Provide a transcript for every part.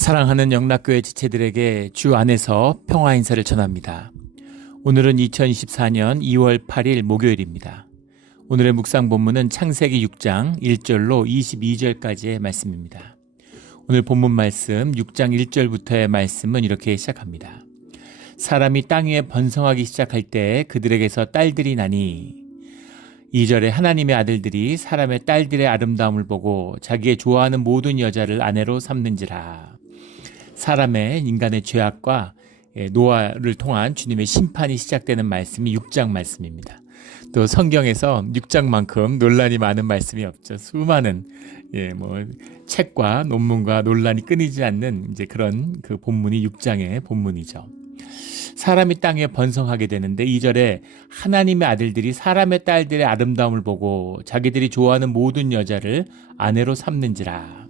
사랑하는 영락교회 지체들에게 주 안에서 평화 인사를 전합니다. 오늘은 2024년 2월 8일 목요일입니다. 오늘의 묵상 본문은 창세기 6장 1절로 22절까지의 말씀입니다. 오늘 본문 말씀 6장 1절부터의 말씀은 이렇게 시작합니다. 사람이 땅 위에 번성하기 시작할 때 그들에게서 딸들이 나니 2절에 하나님의 아들들이 사람의 딸들의 아름다움을 보고 자기의 좋아하는 모든 여자를 아내로 삼는지라. 사람의 인간의 죄악과 노아를 통한 주님의 심판이 시작되는 말씀이 6장 말씀입니다. 또 성경에서 6장만큼 논란이 많은 말씀이 없죠. 수많은 책과 논문과 논란이 끊이지 않는 이제 그런 그 본문이 6장의 본문이죠. 사람이 땅에 번성하게 되는데 2절에 하나님의 아들들이 사람의 딸들의 아름다움을 보고 자기들이 좋아하는 모든 여자를 아내로 삼는지라.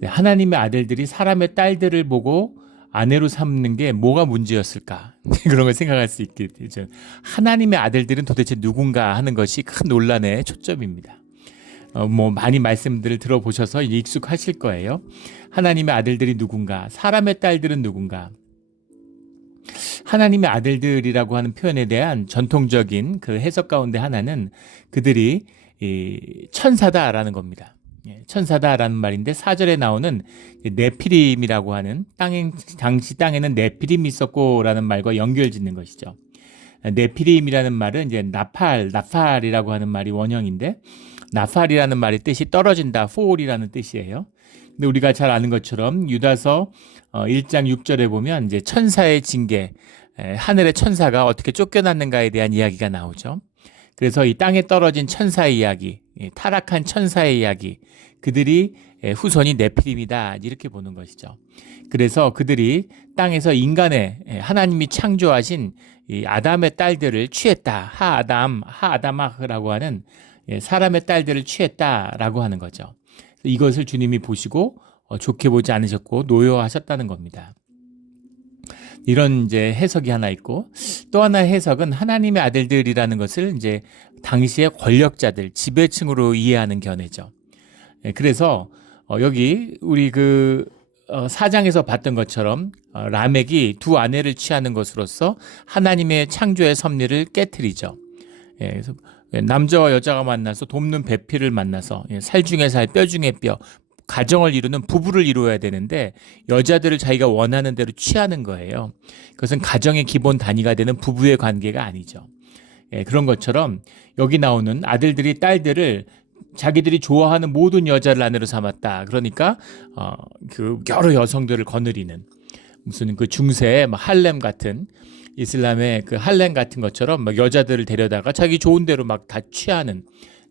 하나님의 아들들이 사람의 딸들을 보고 아내로 삼는 게 뭐가 문제였을까? 그런 걸 생각할 수 있게 되죠. 하나님의 아들들은 도대체 누군가 하는 것이 큰 논란의 초점입니다. 많이 말씀들을 들어보셔서 익숙하실 거예요. 하나님의 아들들이 누군가, 사람의 딸들은 누군가. 하나님의 아들들이라고 하는 표현에 대한 전통적인 그 해석 가운데 하나는 그들이 천사다라는 겁니다. 천사다라는 말인데 4절에 나오는 네피림이라고 하는 당시 땅에는 네피림이 있었고라는 말과 연결짓는 것이죠. 네피림이라는 말은 이제 나팔이라고 하는 말이 원형인데 나팔이라는 말의 뜻이 떨어진다, fall이라는 뜻이에요. 근데 우리가 잘 아는 것처럼 유다서 1장 6절에 보면 이제 천사의 징계, 하늘의 천사가 어떻게 쫓겨났는가에 대한 이야기가 나오죠. 그래서 이 땅에 떨어진 천사의 이야기, 타락한 천사의 이야기, 그들이 후손이 네피림이다 이렇게 보는 것이죠. 그래서 그들이 땅에서 인간의 하나님이 창조하신 이 아담의 딸들을 취했다. 하아담아흐라고 하는 사람의 딸들을 취했다라고 하는 거죠. 이것을 주님이 보시고 좋게 보지 않으셨고 노여하셨다는 겁니다. 이런 이제 해석이 하나 있고 또 하나의 해석은 하나님의 아들들이라는 것을 이제 당시의 권력자들, 지배층으로 이해하는 견해죠. 그래서 여기 우리 그 4장에서 봤던 것처럼 라멕이 두 아내를 취하는 것으로서 하나님의 창조의 섭리를 깨트리죠. 그래서 남자와 여자가 만나서 돕는 배필을 만나서 살 중에 살, 뼈 중에 뼈, 가정을 이루는 부부를 이루어야 되는데 여자들을 자기가 원하는 대로 취하는 거예요. 그것은 가정의 기본 단위가 되는 부부의 관계가 아니죠. 그런 것처럼 여기 나오는 아들들이 딸들을 자기들이 좋아하는 모든 여자를 아내로 삼았다. 그러니까 그 여러 여성들을 거느리는 무슨 그 중세 할렘 같은 이슬람의 그 할렘 같은 것처럼 막 여자들을 데려다가 자기 좋은 대로 막 다 취하는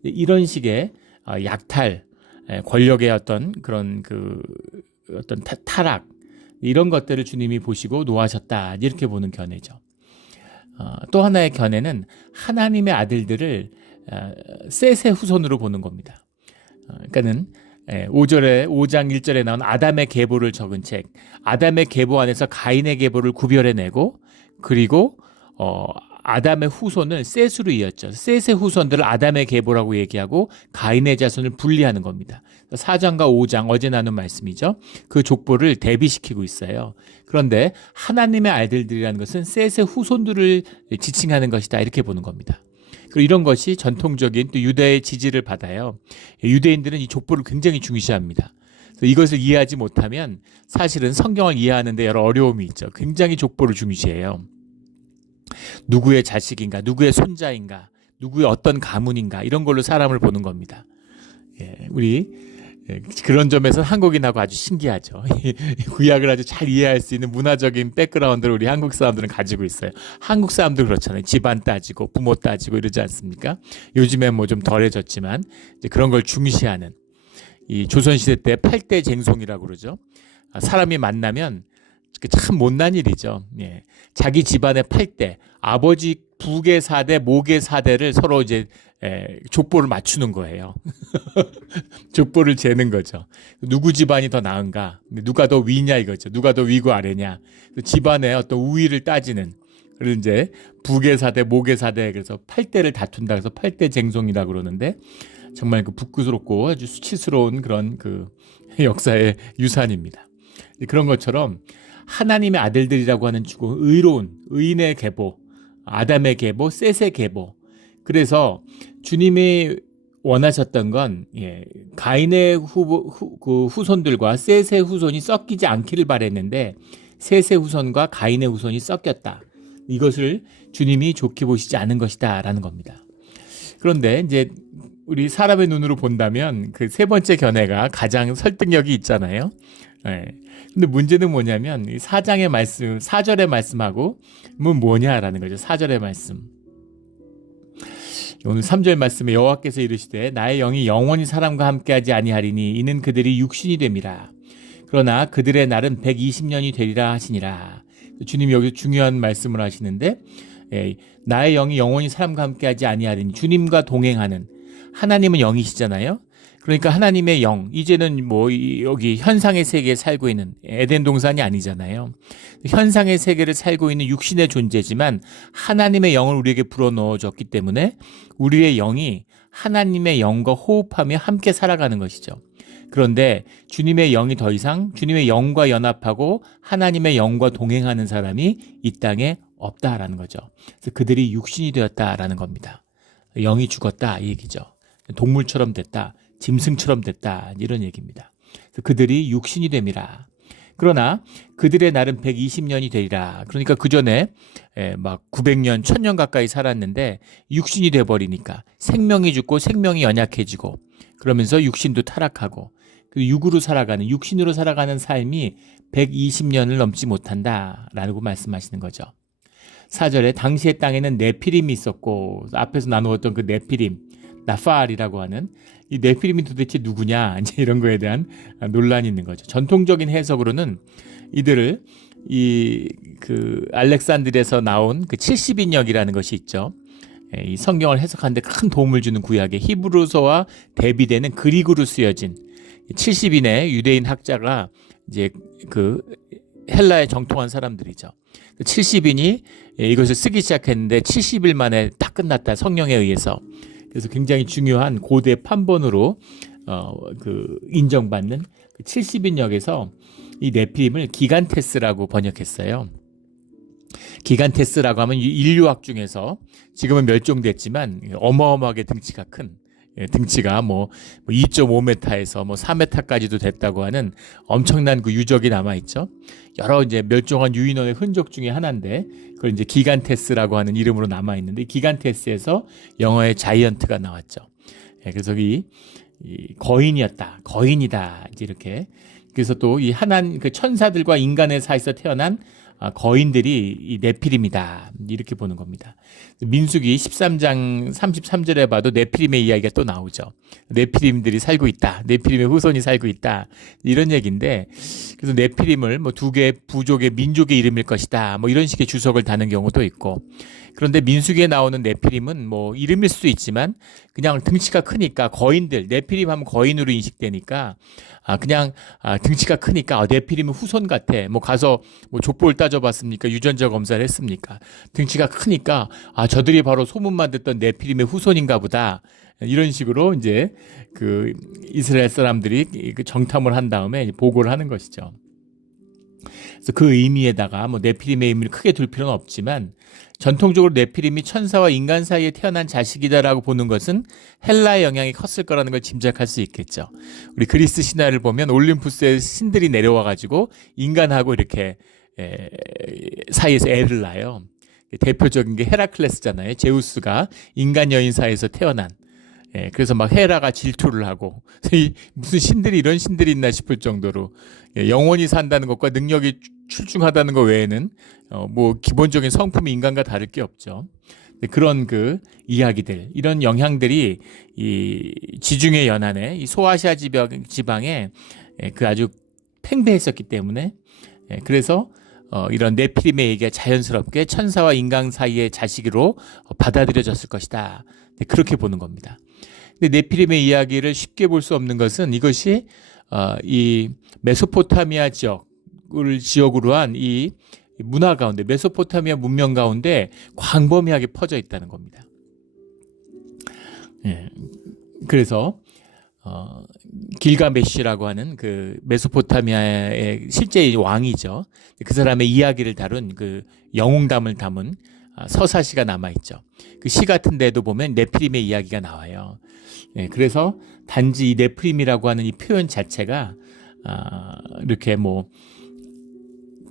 이런 식의 약탈, 권력의 어떤 그런 그 어떤 타락 이런 것들을 주님이 보시고 노하셨다 이렇게 보는 견해죠. 또 하나의 견해는 하나님의 아들들을 셋의 후손으로 보는 겁니다. 그러니까는 5장 1절에 나온 아담의 계보를 적은 책, 아담의 계보 안에서 가인의 계보를 구별해내고 그리고 아담의 후손을 셋으로 이었죠. 셋의 후손들을 아담의 계보라고 얘기하고 가인의 자손을 분리하는 겁니다. 4장과 5장 어제 나눈 말씀이죠. 그 족보를 대비시키고 있어요. 그런데 하나님의 아들들이라는 것은 셋의 후손들을 지칭하는 것이다 이렇게 보는 겁니다. 그리고 이런 것이 전통적인 또 유대의 지지를 받아요. 유대인들은 이 족보를 굉장히 중시합니다. 이것을 이해하지 못하면 사실은 성경을 이해하는 데 여러 어려움이 있죠. 굉장히 족보를 중시해요. 누구의 자식인가, 누구의 손자인가, 누구의 어떤 가문인가 이런 걸로 사람을 보는 겁니다. 우리 그런 점에서 한국인하고 아주 신기하죠. 구약을 아주 잘 이해할 수 있는 문화적인 백그라운드를 우리 한국 사람들은 가지고 있어요. 한국 사람들 그렇잖아요. 집안 따지고 부모 따지고 이러지 않습니까? 요즘엔 뭐 좀 덜해졌지만 이제 그런 걸 중시하는 이 조선시대 때 8대 쟁송이라고 그러죠. 사람이 만나면 참 못난 일이죠. 자기 집안의 8대, 아버지 부계 4대, 모계 4대를 서로 이제 족보를 맞추는 거예요. 족보를 재는 거죠. 누구 집안이 더 나은가, 누가 더 위냐 이거죠. 누가 더 위고 아래냐. 집안의 어떤 우위를 따지는. 그리고 이제 부계 4대, 모계 4대 그래서 8대를 다툰다. 그래서 8대 쟁송이라고 그러는데 정말 그 부끄럽고 아주 수치스러운 그런 그 역사의 유산입니다. 그런 것처럼 하나님의 아들들이라고 하는 죽음, 의로운 의인의 계보, 아담의 계보, 셋의 계보. 그래서 주님이 원하셨던 건 가인의 후손들과 셋의 후손이 섞이지 않기를 바랬는데 셋의 후손과 가인의 후손이 섞였다. 이것을 주님이 좋게 보시지 않은 것이다 라는 겁니다. 그런데 이제 우리 사람의 눈으로 본다면 그 세 번째 견해가 가장 설득력이 있잖아요. 근데 문제는 뭐냐면 4장의 말씀, 4절의 말씀하고 뭐냐라는 거죠. 4절의 말씀. 오늘 3절 말씀에 여호와께서 이르시되 나의 영이 영원히 사람과 함께하지 아니하리니 이는 그들이 육신이 됨이라. 그러나 그들의 날은 120년이 되리라 하시니라. 주님이 여기서 중요한 말씀을 하시는데 나의 영이 영원히 사람과 함께하지 아니하리니 주님과 동행하는 하나님은 영이시잖아요. 그러니까 하나님의 영, 이제는 뭐 여기 현상의 세계에 살고 있는 에덴 동산이 아니잖아요. 현상의 세계를 살고 있는 육신의 존재지만 하나님의 영을 우리에게 불어넣어줬기 때문에 우리의 영이 하나님의 영과 호흡하며 함께 살아가는 것이죠. 그런데 주님의 영이 더 이상 주님의 영과 연합하고 하나님의 영과 동행하는 사람이 이 땅에 없다라는 거죠. 그래서 그들이 육신이 되었다라는 겁니다. 영이 죽었다 이 얘기죠. 동물처럼 됐다. 짐승처럼 됐다 이런 얘기입니다. 그래서 그들이 육신이 됨이라. 그러나 그들의 날은 120년이 되리라. 그러니까 그 전에 막 900년, 1000년 가까이 살았는데 육신이 돼버리니까 생명이 죽고 생명이 연약해지고 그러면서 육신도 타락하고 육으로 살아가는 육신으로 살아가는 삶이 120년을 넘지 못한다라고 말씀하시는 거죠. 4절에 당시의 땅에는 네피림이 있었고 앞에서 나누었던 그 네피림 나팔이라고 하는 이 네피림이 도대체 누구냐 이제 이런 거에 대한 논란이 있는 거죠. 전통적인 해석으로는 이들을 그 알렉산드리아에서 나온 그 70인역이라는 것이 있죠. 이 성경을 해석하는데 큰 도움을 주는 구약의 히브리서와 대비되는 그리그로 쓰여진 70인의 유대인 학자가 이제 그 헬라에 정통한 사람들이죠. 70인이 이것을 쓰기 시작했는데 70일 만에 다 끝났다 성령에 의해서. 그래서 굉장히 중요한 고대 판본으로 그 인정받는 70인역에서 이 네피림을 기간테스라고 번역했어요. 기간테스라고 하면 인류학 중에서 지금은 멸종됐지만 어마어마하게 등치가 큰 등치가 뭐 2.5m에서 뭐 4m까지도 됐다고 하는 엄청난 그 유적이 남아 있죠. 여러 이제 멸종한 유인원의 흔적 중에 하나인데 그걸 이제 기간테스라고 하는 이름으로 남아 있는데 기간테스에서 영어의 자이언트가 나왔죠. 그래서 이 거인이었다, 거인이다 이제 이렇게. 그래서 또 이 그 천사들과 인간의 사이에서 태어난 거인들이 이 네피림이다 이렇게 보는 겁니다. 민수기 13장 33절에 봐도 네피림의 이야기가 또 나오죠. 네피림들이 살고 있다. 네피림의 후손이 살고 있다. 이런 얘기인데 그래서 네피림을 뭐 두 개의 부족의 민족의 이름일 것이다. 뭐 이런 식의 주석을 다는 경우도 있고 그런데 민수기에 나오는 네피림은 뭐 이름일 수도 있지만 그냥 등치가 크니까 거인들 네피림 하면 거인으로 인식되니까 그냥 등치가 크니까 네피림은 후손 같아. 뭐 가서 뭐 족보를 따져봤습니까? 유전자 검사를 했습니까? 등치가 크니까 저들이 바로 소문만 듣던 네피림의 후손인가 보다. 이런 식으로 이제 그 이스라엘 사람들이 그 정탐을 한 다음에 보고를 하는 것이죠. 그래서 그 의미에다가 뭐 네피림의 의미를 크게 둘 필요는 없지만 전통적으로 네피림이 천사와 인간 사이에 태어난 자식이다라고 보는 것은 헬라의 영향이 컸을 거라는 걸 짐작할 수 있겠죠. 우리 그리스 신화를 보면 올림푸스의 신들이 내려와 가지고 인간하고 이렇게 사이에서 애를 낳아요. 대표적인 게 헤라클레스잖아요. 제우스가 인간 여인 사이에서 태어난. 그래서 막 헤라가 질투를 하고 무슨 신들이 이런 신들이 있나 싶을 정도로 영원히 산다는 것과 능력이 출중하다는 것 외에는 뭐 기본적인 성품이 인간과 다를 게 없죠. 그런 그 이야기들 이런 영향들이 이 지중해 연안에 이 소아시아 지방에 그 아주 팽배했었기 때문에 그래서 이런 네피림의 얘기가 자연스럽게 천사와 인간 사이의 자식으로 받아들여졌을 것이다. 그렇게 보는 겁니다. 근데 네피림의 이야기를 쉽게 볼 수 없는 것은 이것이 이 메소포타미아 지역으로 한 이 문화 가운데 메소포타미아 문명 가운데 광범위하게 퍼져 있다는 겁니다. 그래서 길가메시라고 하는 그 메소포타미아의 실제 왕이죠. 그 사람의 이야기를 다룬 그 영웅담을 담은 서사시가 남아있죠. 그 시 같은 데도 보면 네피림의 이야기가 나와요. 그래서 단지 이 네피림이라고 하는 이 표현 자체가 이렇게 뭐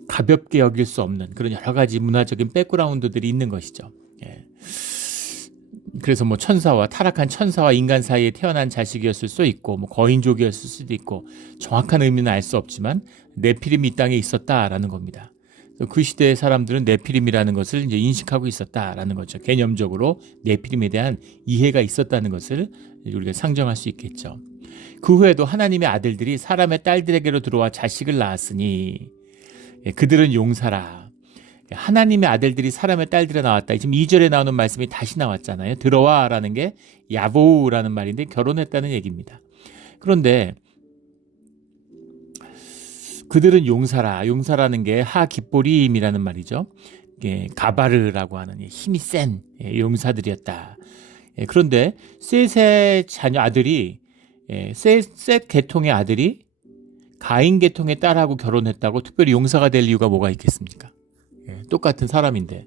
가볍게 여길 수 없는 그런 여러 가지 문화적인 백그라운드들이 있는 것이죠. 그래서 뭐 타락한 천사와 인간 사이에 태어난 자식이었을 수도 있고, 뭐 거인족이었을 수도 있고, 정확한 의미는 알 수 없지만 네피림이 이 땅에 있었다라는 겁니다. 그 시대의 사람들은 네피림이라는 것을 이제 인식하고 있었다라는 거죠. 개념적으로 네피림에 대한 이해가 있었다는 것을 우리가 상정할 수 있겠죠. 그 후에도 하나님의 아들들이 사람의 딸들에게로 들어와 자식을 낳았으니 그들은 용사라. 하나님의 아들들이 사람의 딸들에 나왔다. 지금 2절에 나오는 말씀이 다시 나왔잖아요. 들어와라는 게 야보우라는 말인데 결혼했다는 얘기입니다. 그런데 그들은 용사라. 용사라는 게 하기뽀림이라는 말이죠. 가바르라고 하는 힘이 센 용사들이었다. 그런데 셋의 자녀 아들이 셋 계통의 아들이 가인 계통의 딸하고 결혼했다고 특별히 용사가 될 이유가 뭐가 있겠습니까? 똑같은 사람인데.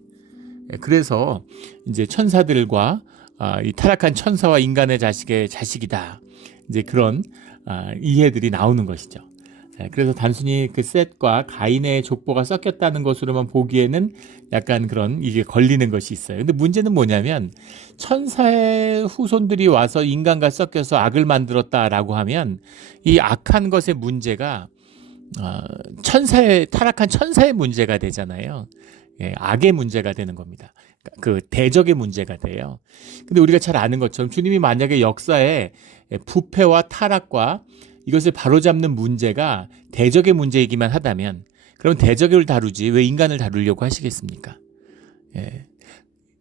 그래서 이제 천사들과 이 타락한 천사와 인간의 자식의 자식이다. 이제 그런 이해들이 나오는 것이죠. 그래서 단순히 그 셋과 가인의 족보가 섞였다는 것으로만 보기에는 약간 그런 이게 걸리는 것이 있어요. 근데 문제는 뭐냐면 천사의 후손들이 와서 인간과 섞여서 악을 만들었다라고 하면 이 악한 것의 문제가 타락한 천사의 문제가 되잖아요. 악의 문제가 되는 겁니다. 그 대적의 문제가 돼요. 근데 우리가 잘 아는 것처럼 주님이 만약에 역사에 부패와 타락과 이것을 바로잡는 문제가 대적의 문제이기만 하다면 그럼 대적을 다루지 왜 인간을 다루려고 하시겠습니까?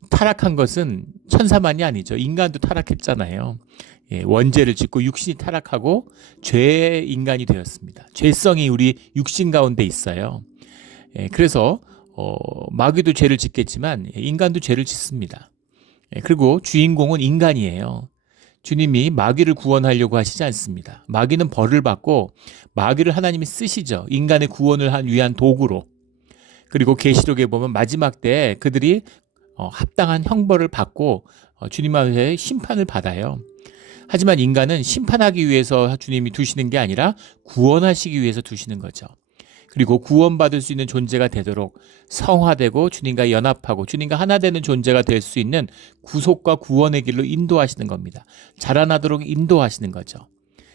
타락한 것은 천사만이 아니죠. 인간도 타락했잖아요. 원죄를 짓고 육신이 타락하고 죄의 인간이 되었습니다. 죄성이 우리 육신 가운데 있어요. 그래서 마귀도 죄를 짓겠지만 인간도 죄를 짓습니다. 그리고 주인공은 인간이에요. 주님이 마귀를 구원하려고 하시지 않습니다. 마귀는 벌을 받고 마귀를 하나님이 쓰시죠. 인간의 구원을 위한 도구로. 그리고 계시록에 보면 마지막 때 그들이 합당한 형벌을 받고 주님 앞에 심판을 받아요. 하지만 인간은 심판하기 위해서 주님이 두시는 게 아니라 구원하시기 위해서 두시는 거죠. 그리고 구원받을 수 있는 존재가 되도록 성화되고 주님과 연합하고 주님과 하나 되는 존재가 될 수 있는 구속과 구원의 길로 인도하시는 겁니다. 자라나도록 인도하시는 거죠.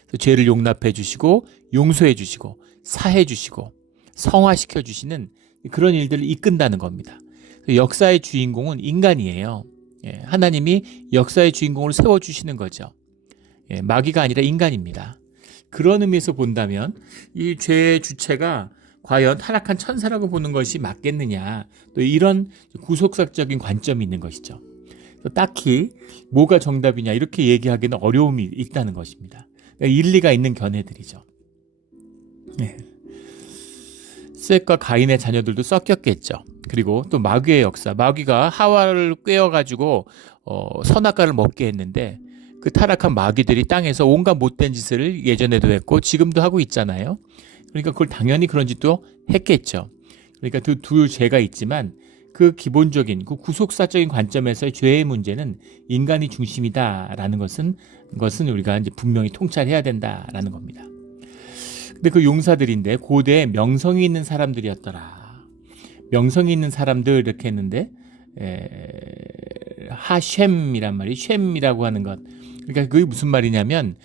그래서 죄를 용납해 주시고 용서해 주시고 사해 주시고 성화시켜 주시는 그런 일들을 이끈다는 겁니다. 역사의 주인공은 인간이에요. 하나님이 역사의 주인공을 세워주시는 거죠. 마귀가 아니라 인간입니다. 그런 의미에서 본다면 이 죄의 주체가 과연 타락한 천사라고 보는 것이 맞겠느냐, 또 이런 구속사적인 관점이 있는 것이죠. 딱히 뭐가 정답이냐 이렇게 얘기하기는 어려움이 있다는 것입니다. 일리가 있는 견해들이죠. 셋과 가인의 자녀들도 섞였겠죠. 그리고 또 마귀의 역사, 마귀가 하와를 꿰어가지고 선악과를 먹게 했는데 그 타락한 마귀들이 땅에서 온갖 못된 짓을 예전에도 했고 지금도 하고 있잖아요. 그러니까 그걸 당연히 그런 짓도 했겠죠. 그러니까 그 두 죄가 있지만 그 기본적인 그 구속사적인 관점에서의 죄의 문제는 인간이 중심이다라는 것은 우리가 이제 분명히 통찰해야 된다라는 겁니다. 근데 그 용사들인데 고대에 명성이 있는 사람들이었더라. 명성이 있는 사람들 이렇게 했는데 하쉔이란 말이 쉔이라고 하는 것. 그러니까 그게 무슨 말이냐면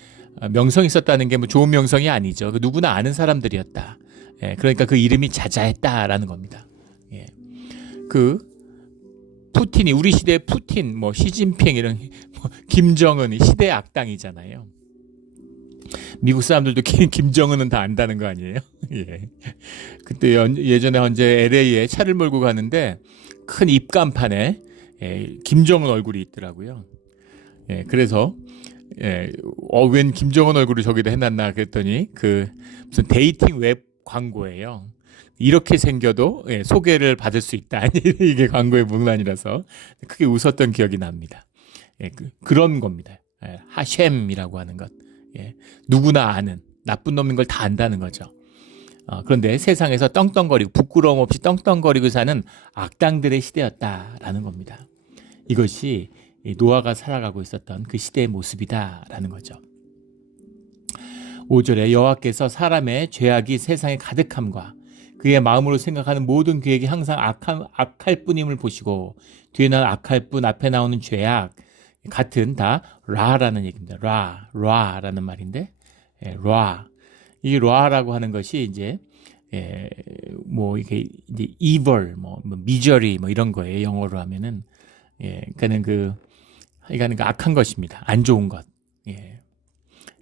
명성이 있었다는 게 뭐 좋은 명성이 아니죠. 누구나 아는 사람들이었다. 그러니까 그 이름이 자자했다라는 겁니다. 그 푸틴이 우리 시대의 푸틴, 뭐 시진핑 이런 김정은이 시대의 악당이잖아요. 미국 사람들도 김정은은 다 안다는 거 아니에요? 그때 예전에 언제 LA에 차를 몰고 가는데 큰 입간판에 김정은 얼굴이 있더라고요. 그래서 웬 김정은 얼굴을 저기다 해놨나 그랬더니 그 무슨 데이팅 웹 광고예요. 이렇게 생겨도 소개를 받을 수 있다. 이게 광고의 문란이라서 크게 웃었던 기억이 납니다. 그런 겁니다. 하쉔이라고 하는 것. 예, 누구나 아는 나쁜 놈인 걸 다 안다는 거죠. 그런데 세상에서 떵떵거리고 부끄러움 없이 떵떵거리고 사는 악당들의 시대였다라는 겁니다. 이것이 노아가 살아가고 있었던 그 시대의 모습이다라는 거죠. 5절에 여호와께서 사람의 죄악이 세상에 가득함과 그의 마음으로 생각하는 모든 계획이 항상 악할 뿐임을 보시고, 뒤에 나온 악할 뿐, 앞에 나오는 죄악 같은 다 라라는 얘기입니다. 라라는 말인데, 이 라라고 하는 것이 이제 이게 이제 evil, misery 이런 거예요. 영어로 하면은 그러니까는 그러니까 악한 것입니다. 안 좋은 것.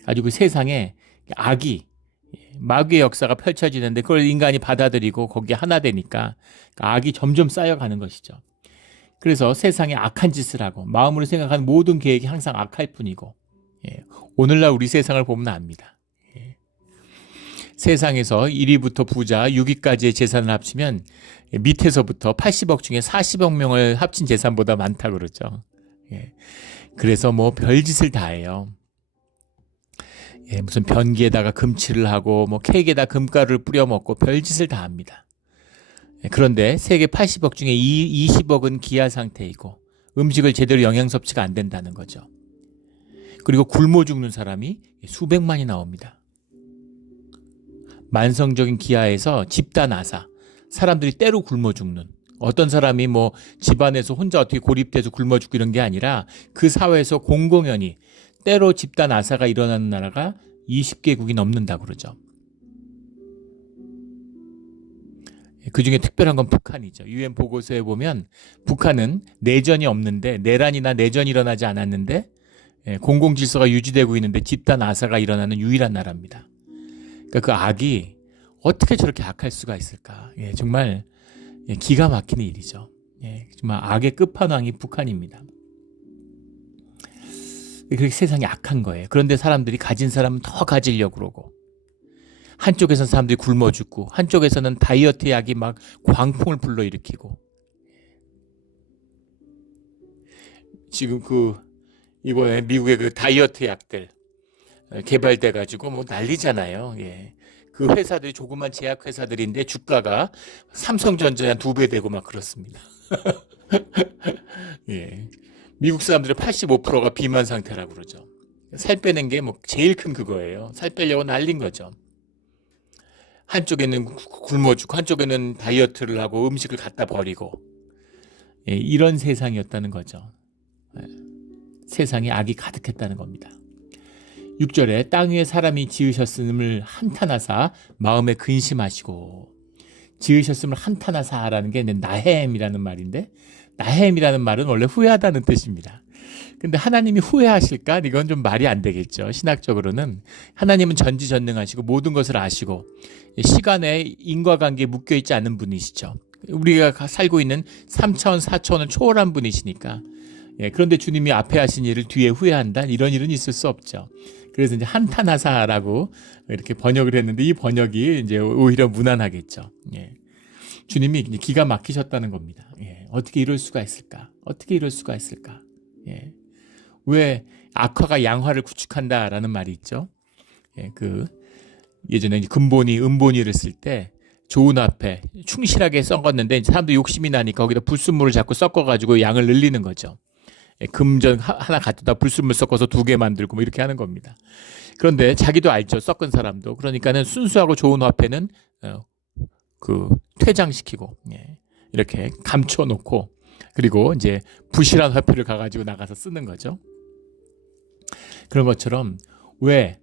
아주 그 세상에 악이 마귀의 역사가 펼쳐지는데 그걸 인간이 받아들이고 거기에 하나 되니까 악이 점점 쌓여가는 것이죠. 그래서 세상에 악한 짓을 하고 마음으로 생각하는 모든 계획이 항상 악할 뿐이고, 오늘날 우리 세상을 보면 압니다. 세상에서 1위부터 부자 6위까지의 재산을 합치면 밑에서부터 80억 중에 40억 명을 합친 재산보다 많다 그러죠. 그래서 별짓을 다 해요. 무슨 변기에다가 금칠을 하고 케이크에다 금가루를 뿌려 먹고 별짓을 다 합니다. 그런데 세계 80억 중에 20억은 기아 상태이고 음식을 제대로 영양 섭취가 안 된다는 거죠. 그리고 굶어 죽는 사람이 수백만이 나옵니다. 만성적인 기아에서 집단 아사, 사람들이 때로 굶어 죽는, 어떤 사람이 집안에서 혼자 어떻게 고립돼서 굶어 죽고 이런 게 아니라 그 사회에서 공공연히 때로 집단 아사가 일어나는 나라가 20개국이 넘는다고 그러죠. 그 중에 특별한 건 북한이죠. UN 보고서에 보면 북한은 내전이 없는데, 내란이나 내전이 일어나지 않았는데 공공질서가 유지되고 있는데 집단 아사가 일어나는 유일한 나라입니다. 그러니까 그 악이 어떻게 저렇게 악할 수가 있을까? 정말 기가 막히는 일이죠. 정말 악의 끝판왕이 북한입니다. 그렇게 세상이 악한 거예요. 그런데 사람들이 가진 사람은 더 가지려고 그러고, 한쪽에서는 사람들이 굶어 죽고 한쪽에서는 다이어트 약이 막 광풍을 불러일으키고, 지금 이번에 미국의 그 다이어트 약들 개발돼 가지고 난리잖아요. 그 회사들이 조그만 제약 회사들인데 주가가 삼성전자의 한 2배 되고 막 그렇습니다. 미국 사람들의 85%가 비만 상태라고 그러죠. 살 빼는 게 제일 큰 그거예요. 살 빼려고 날린 거죠. 한쪽에는 굶어 죽고 한쪽에는 다이어트를 하고 음식을 갖다 버리고, 이런 세상이었다는 거죠. 세상에 악이 가득했다는 겁니다. 6절에 땅 위에 사람이 지으셨음을 한탄하사 마음에 근심하시고, 지으셨음을 한탄하사라는 게 나햄이라는 말인데, 나햄이라는 말은 원래 후회하다는 뜻입니다. 근데 하나님이 후회하실까? 이건 좀 말이 안 되겠죠. 신학적으로는 하나님은 전지전능하시고 모든 것을 아시고 시간에 인과관계에 묶여있지 않은 분이시죠. 우리가 살고 있는 3차원, 4차원을 초월한 분이시니까. 그런데 주님이 앞에 하신 일을 뒤에 후회한다? 이런 일은 있을 수 없죠. 그래서 이제 한탄하사라고 이렇게 번역을 했는데, 이 번역이 이제 오히려 무난하겠죠. 주님이 기가 막히셨다는 겁니다. 어떻게 이럴 수가 있을까? 어떻게 이럴 수가 있을까? 왜 악화가 양화를 구축한다라는 말이 있죠. 예전에 근본이 음본이를 쓸 때 좋은 앞에 충실하게 썩었는데 사람들이 욕심이 나니까 거기다 불순물을 자꾸 섞어가지고 양을 늘리는 거죠. 금전 하나 갖다 불순물 섞어서 2개 만들고 이렇게 하는 겁니다. 그런데 자기도 알죠. 섞은 사람도. 그러니까는 순수하고 좋은 화폐는 퇴장시키고 이렇게 감춰놓고, 그리고 이제 부실한 화폐를 가가지고 나가서 쓰는 거죠. 그런 것처럼 왜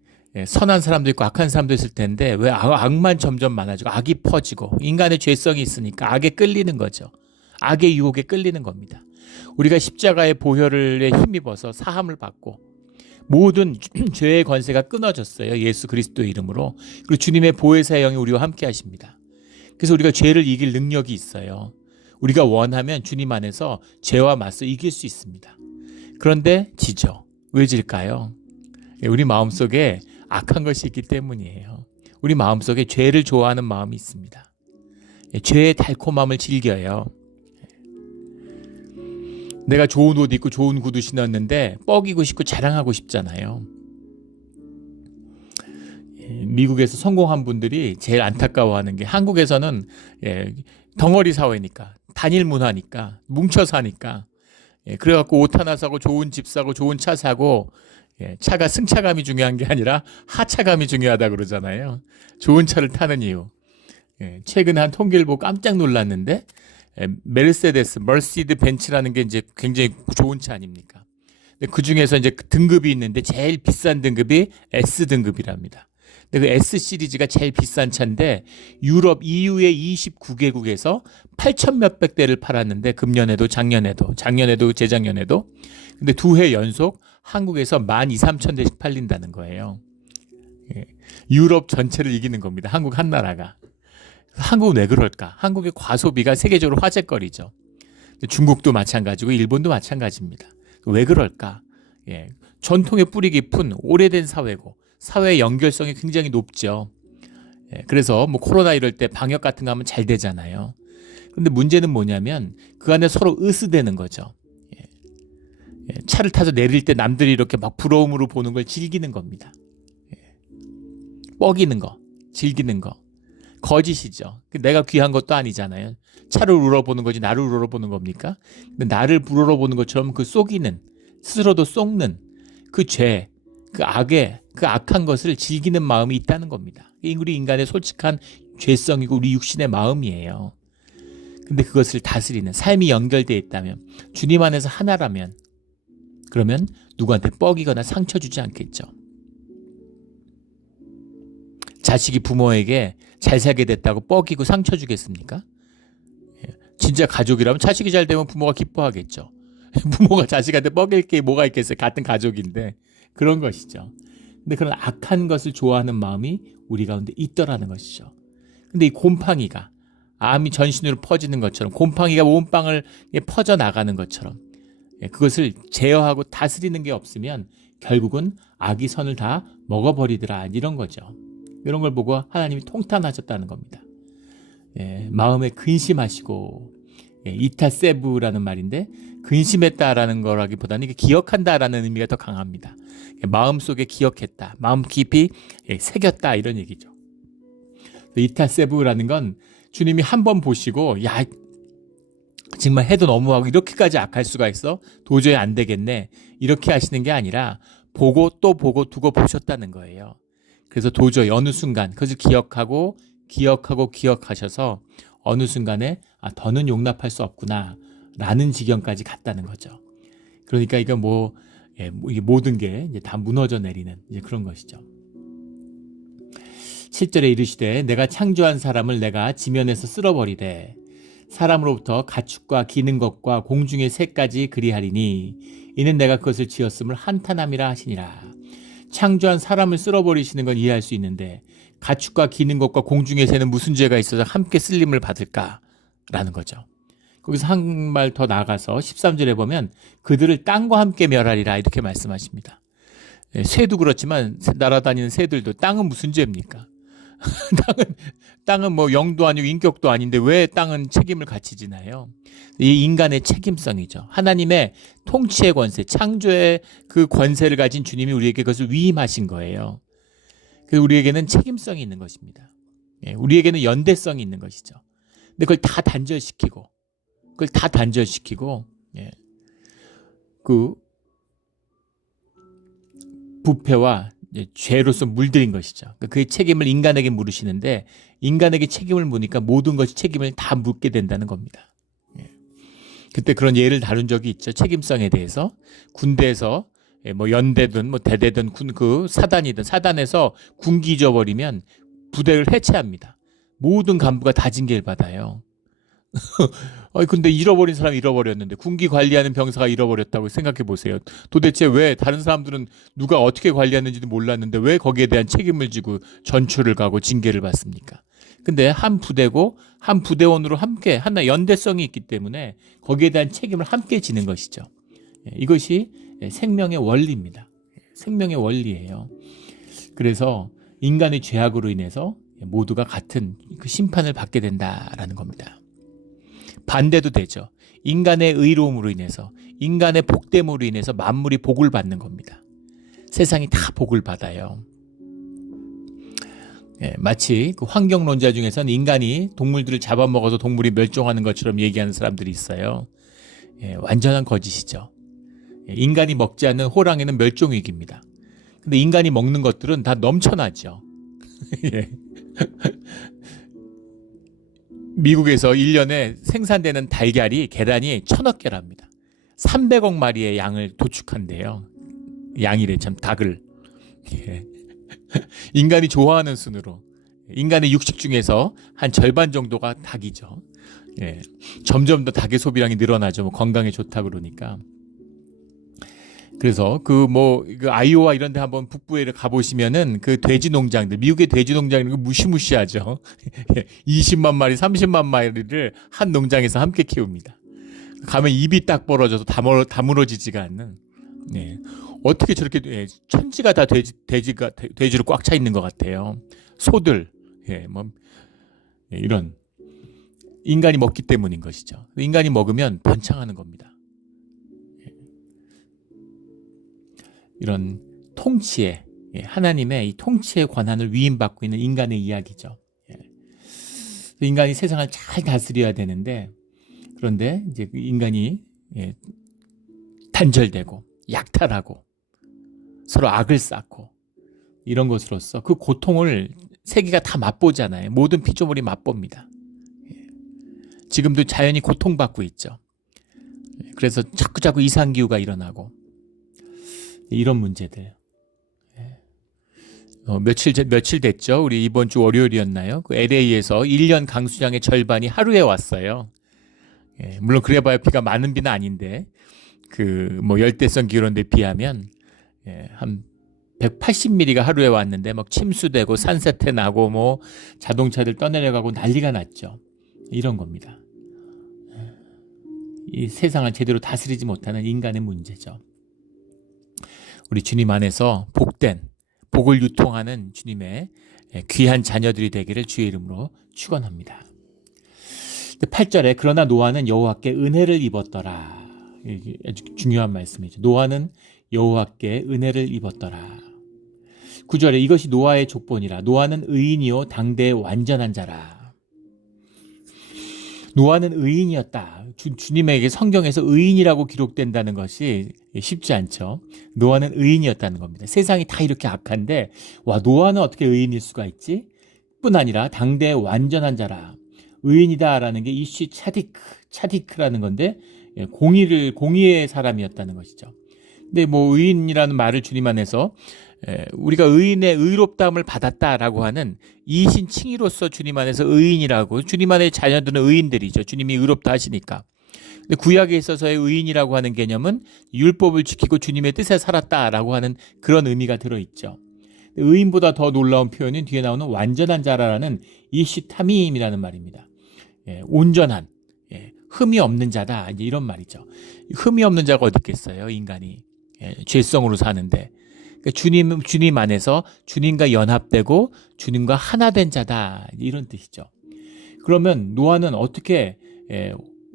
선한 사람도 있고 악한 사람도 있을 텐데 왜 악만 점점 많아지고 악이 퍼지고, 인간의 죄성이 있으니까 악에 끌리는 거죠. 악의 유혹에 끌리는 겁니다. 우리가 십자가의 보혈에 힘입어서 사함을 받고 모든 죄의 권세가 끊어졌어요. 예수 그리스도의 이름으로. 그리고 주님의 보혜사의 영이 우리와 함께 하십니다. 그래서 우리가 죄를 이길 능력이 있어요. 우리가 원하면 주님 안에서 죄와 맞서 이길 수 있습니다. 그런데 지죠. 왜 질까요? 우리 마음속에 악한 것이 있기 때문이에요. 우리 마음속에 죄를 좋아하는 마음이 있습니다. 죄의 달콤함을 즐겨요. 내가 좋은 옷 입고 좋은 구두 신었는데 뻐기고 싶고 자랑하고 싶잖아요. 미국에서 성공한 분들이 제일 안타까워하는 게 한국에서는 덩어리 사회니까 단일 문화니까 뭉쳐 사니까 그래갖고 옷 하나 사고 좋은 집 사고 좋은 차 사고 차가 승차감이 중요한 게 아니라 하차감이 중요하다 그러잖아요. 좋은 차를 타는 이유. 최근에 한 통계를 보고 깜짝 놀랐는데 메르세데스, 머시드 벤츠라는 게 이제 굉장히 좋은 차 아닙니까? 그 중에서 이제 등급이 있는데 제일 비싼 등급이 S 등급이랍니다. 근데 그 S 시리즈가 제일 비싼 차인데 유럽 EU의 29개국에서 8천 몇백 대를 팔았는데 금년에도 작년에도 재작년에도 근데 두 해 연속 한국에서 12,000, 3,000대씩 팔린다는 거예요. 유럽 전체를 이기는 겁니다. 한국 한 나라가. 한국은 왜 그럴까? 한국의 과소비가 세계적으로 화제거리죠. 중국도 마찬가지고 일본도 마찬가지입니다. 왜 그럴까? 전통의 뿌리 깊은 오래된 사회고 사회의 연결성이 굉장히 높죠. 그래서 뭐 코로나 이럴 때 방역 같은 거 하면 잘 되잖아요. 근데 문제는 뭐냐면 그 안에 서로 으스대는 거죠. 차를 타서 내릴 때 남들이 이렇게 막 부러움으로 보는 걸 즐기는 겁니다. 뻐기는 거, 즐기는 거. 거짓이죠. 내가 귀한 것도 아니잖아요. 차를 우러보는 거지 나를 우러보는 겁니까? 근데 나를 우러보는 것처럼 그 속이는, 스스로도 속는 그 죄, 그 악한 것을 즐기는 마음이 있다는 겁니다. 우리 인간의 솔직한 죄성이고 우리 육신의 마음이에요. 근데 그것을 다스리는 삶이 연결되어 있다면, 주님 안에서 하나라면, 그러면 누구한테 뻐기거나 상처 주지 않겠죠. 자식이 부모에게 잘 살게 됐다고 뻐기고 상처 주겠습니까? 진짜 가족이라면 자식이 잘 되면 부모가 기뻐하겠죠. 부모가 자식한테 뻐길 게 뭐가 있겠어요. 같은 가족인데. 그런 것이죠. 근데 그런 악한 것을 좋아하는 마음이 우리 가운데 있더라는 것이죠. 근데 이 곰팡이가 암이 전신으로 퍼지는 것처럼 곰팡이가 몸빵을 퍼져나가는 것처럼 그것을 제어하고 다스리는 게 없으면 결국은 악이 선을 다 먹어버리더라 이런 거죠. 이런 걸 보고 하나님이 통탄하셨다는 겁니다. 마음에 근심하시고 이타세부라는 말인데 근심했다라는 거라기보다는 이게 기억한다라는 의미가 더 강합니다. 마음속에 기억했다. 마음 깊이 새겼다 이런 얘기죠. 이타세부라는 건 주님이 한 번 보시고 야 정말 해도 너무하고 이렇게까지 악할 수가 있어? 도저히 안 되겠네. 이렇게 하시는 게 아니라 보고 또 보고 두고 보셨다는 거예요. 그래서 도저히 어느 순간 그것을 기억하셔서 어느 순간에 더는 용납할 수 없구나 라는 지경까지 갔다는 거죠. 그러니까 이거 이게 모든 게 이제 다 무너져 내리는 이제 그런 것이죠. 7절에 이르시되 내가 창조한 사람을 내가 지면에서 쓸어버리되 사람으로부터 가축과 기는 것과 공중의 새까지 그리하리니 이는 내가 그것을 지었음을 한탄함이라 하시니라. 창조한 사람을 쓸어버리시는 건 이해할 수 있는데 가축과 기는 것과 공중의 새는 무슨 죄가 있어서 함께 쓸림을 받을까라는 거죠. 거기서 한 말 더 나아가서 13절에 보면 그들을 땅과 함께 멸하리라 이렇게 말씀하십니다. 새도 그렇지만 날아다니는 새들도 땅은 무슨 죄입니까? 땅은 뭐 영도 아니고 인격도 아닌데 왜 땅은 책임을 같이 지나요? 이 인간의 책임성이죠. 하나님의 통치의 권세, 창조의 그 권세를 가진 주님이 우리에게 그것을 위임하신 거예요. 그래서 우리에게는 책임성이 있는 것입니다. 우리에게는 연대성이 있는 것이죠. 근데 그걸 다 단절시키고 그 부패와 죄로서 물들인 것이죠. 그의 책임을 인간에게 물으시는데 인간에게 책임을 묻으니까 모든 것이 책임을 다 묻게 된다는 겁니다. 그때 그런 예를 다룬 적이 있죠. 책임성에 대해서 군대에서 뭐 연대든 뭐 대대든 그 사단에서 군기 잊어버리면 부대를 해체합니다. 모든 간부가 다 징계를 받아요. 근데 잃어버린 사람이 잃어버렸는데 군기 관리하는 병사가 잃어버렸다고 생각해 보세요. 도대체 왜 다른 사람들은 누가 어떻게 관리하는지도 몰랐는데 왜 거기에 대한 책임을 지고 전출을 가고 징계를 받습니까? 근데 한 부대고 한 부대원으로 함께 하나 연대성이 있기 때문에 거기에 대한 책임을 함께 지는 것이죠. 이것이 생명의 원리입니다. 생명의 원리예요. 그래서 인간의 죄악으로 인해서 모두가 같은 그 심판을 받게 된다라는 겁니다. 반대도 되죠. 인간의 의로움으로 인해서 인간의 복됨으로 인해서 만물이 복을 받는 겁니다. 세상이 다 복을 받아요. 마치 그 환경론자 중에서는 인간이 동물들을 잡아먹어서 동물이 멸종하는 것처럼 얘기하는 사람들이 있어요. 완전한 거짓이죠. 인간이 먹지 않는 호랑이는 멸종위기입니다. 근데 인간이 먹는 것들은 다 넘쳐나죠. 미국에서 1년에 생산되는 달걀이 계란이 1,000억 개랍니다. 300억 마리의 양을 도축한대요. 양이래 참 닭을. 인간이 좋아하는 순으로 인간의 육식 중에서 한 절반 정도가 닭이죠. 점점 더 닭의 소비량이 늘어나죠. 뭐 건강에 좋다 그러니까. 그래서 그 아이오와 이런 데 한번 북부에 가보시면은 그 돼지 농장들, 미국의 돼지 농장이 무시무시하죠. 20만 마리, 30만 마리를 한 농장에서 함께 키웁니다. 가면 입이 딱 벌어져서 다물어지지가 않는. 어떻게 저렇게 천지가 다 돼지로 꽉 차 있는 것 같아요. 소들, 이런 인간이 먹기 때문인 것이죠. 인간이 먹으면 번창하는 겁니다. 이런 통치에 하나님의 이 통치의 권한을 위임받고 있는 인간의 이야기죠. 인간이 세상을 잘 다스려야 되는데 그런데 이제 인간이 단절되고 약탈하고 서로 악을 쌓고 이런 것으로서 그 고통을 세계가 다 맛보잖아요. 모든 피조물이 맛봅니다. 지금도 자연이 고통받고 있죠. 그래서 자꾸자꾸 이상기후가 일어나고 이런 문제들. 며칠 됐죠. 우리 이번 주 월요일이었나요? 그 LA에서 1년 강수량의 절반이 하루에 왔어요. 물론 그래봐야 비가 많은 비는 아닌데 열대성 기후론에 비하면 한 180mm가 하루에 왔는데 막 침수되고 산사태 나고 자동차들 떠내려가고 난리가 났죠. 이런 겁니다. 이 세상을 제대로 다스리지 못하는 인간의 문제죠. 우리 주님 안에서 복을 유통하는 주님의 귀한 자녀들이 되기를 주의 이름으로 축원합니다. 8절에 그러나 노아는 여호와께 은혜를 입었더라. 아주 중요한 말씀이죠. 노아는 여호와께 은혜를 입었더라. 9절에 이것이 노아의 족본이라. 노아는 의인이요 당대의 완전한 자라. 노아는 의인이었다. 주님에게 성경에서 의인이라고 기록된다는 것이 쉽지 않죠. 노아는 의인이었다는 겁니다. 세상이 다 이렇게 악한데 노아는 어떻게 의인일 수가 있지? 뿐 아니라 당대의 완전한 자라. 의인이다라는 게 이시 차디크라는 건데 공의의 사람이었다는 것이죠. 근데 의인이라는 말을 주님 안에서 우리가 의인의 의롭다함을 받았다라고 하는 이신 칭의로서 주님 안에서 의인이라고, 주님 안의 자녀들은 의인들이죠. 주님이 의롭다 하시니까. 근데 구약에 있어서의 의인이라고 하는 개념은 율법을 지키고 주님의 뜻에 살았다라고 하는 그런 의미가 들어있죠. 의인보다 더 놀라운 표현은 뒤에 나오는 완전한 자라는 이시타밈이라는 말입니다. 온전한, 흠이 없는 자다, 이제 이런 말이죠. 흠이 없는 자가 어디 있겠어요, 인간이. 죄성으로 사는데. 그러니까 주님 안에서 주님과 연합되고 주님과 하나 된 자다, 이런 뜻이죠. 그러면 노아는 어떻게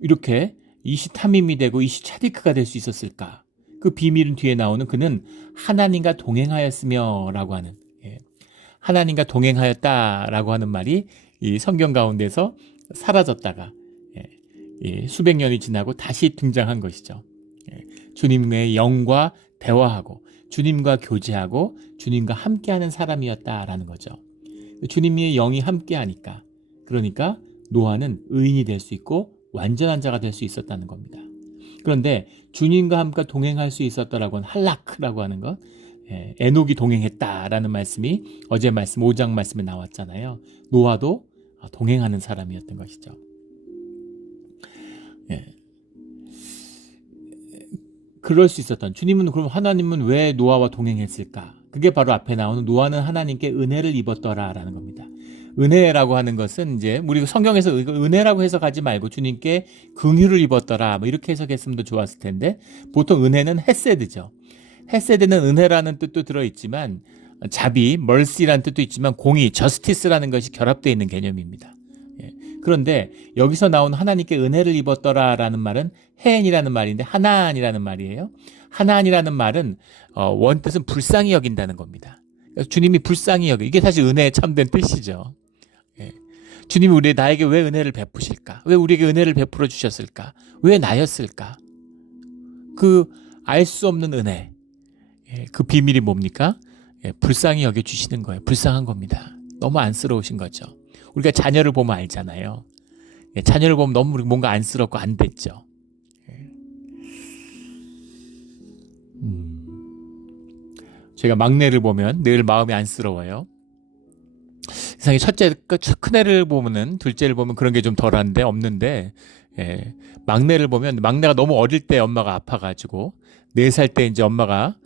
이렇게 이시타밈이 되고 이시차디크가 될 수 있었을까? 그 비밀은 뒤에 나오는 그는 하나님과 동행하였으며 라고 하는, 하나님과 동행하였다라고 하는 말이 이 성경 가운데서 사라졌다가 수백 년이 지나고 다시 등장한 것이죠. 주님의 영과 대화하고 주님과 교제하고 주님과 함께하는 사람이었다라는 거죠. 주님의 영이 함께하니까, 그러니까 노아는 의인이 될 수 있고 완전한 자가 될 수 있었다는 겁니다. 그런데 주님과 함께 동행할 수 있었다라고 하는 할라크라고 하는 것, 에녹이 동행했다라는 말씀이 어제 말씀 5장 말씀에 나왔잖아요. 노아도 동행하는 사람이었던 것이죠. 그럴 수 있었던, 그럼 하나님은 왜 노아와 동행했을까? 그게 바로 앞에 나오는 노아는 하나님께 은혜를 입었더라라는 겁니다. 은혜라고 하는 것은 이제 우리 성경에서 은혜라고 해석하지 말고 주님께 긍휼을 입었더라 이렇게 해석했으면 더 좋았을 텐데, 보통 은혜는 헤세드죠. 헤세드는 은혜라는 뜻도 들어있지만 자비, mercy라는 뜻도 있지만 공의, justice라는 것이 결합되어 있는 개념입니다. 그런데 여기서 나온 하나님께 은혜를 입었더라라는 말은 해엔이라는 말인데 하나안이라는 말이에요. 하나안이라는 말은 원뜻은 불쌍히 여긴다는 겁니다. 주님이 불쌍히 여겨. 이게 사실 은혜의 참된 뜻이죠. 예. 주님이 나에게 왜 은혜를 베푸실까? 왜 우리에게 은혜를 베풀어 주셨을까? 왜 나였을까? 그 알 수 없는 은혜. 예. 그 비밀이 뭡니까? 예. 불쌍히 여겨 주시는 거예요. 불쌍한 겁니다. 너무 안쓰러우신 거죠. 우리가 자녀를 보면 알잖아요. 예. 자녀를 보면 너무 뭔가 안쓰럽고 안 됐죠. 제가 막내를 보면 늘 마음이 안쓰러워요. 세상에 첫째, 큰애를 보면은 둘째를 보면 그런 게 좀 덜한데 없는데, 예, 막내를 보면 막내가 너무 어릴 때 엄마가 아파가지고 4살 때 이제 엄마가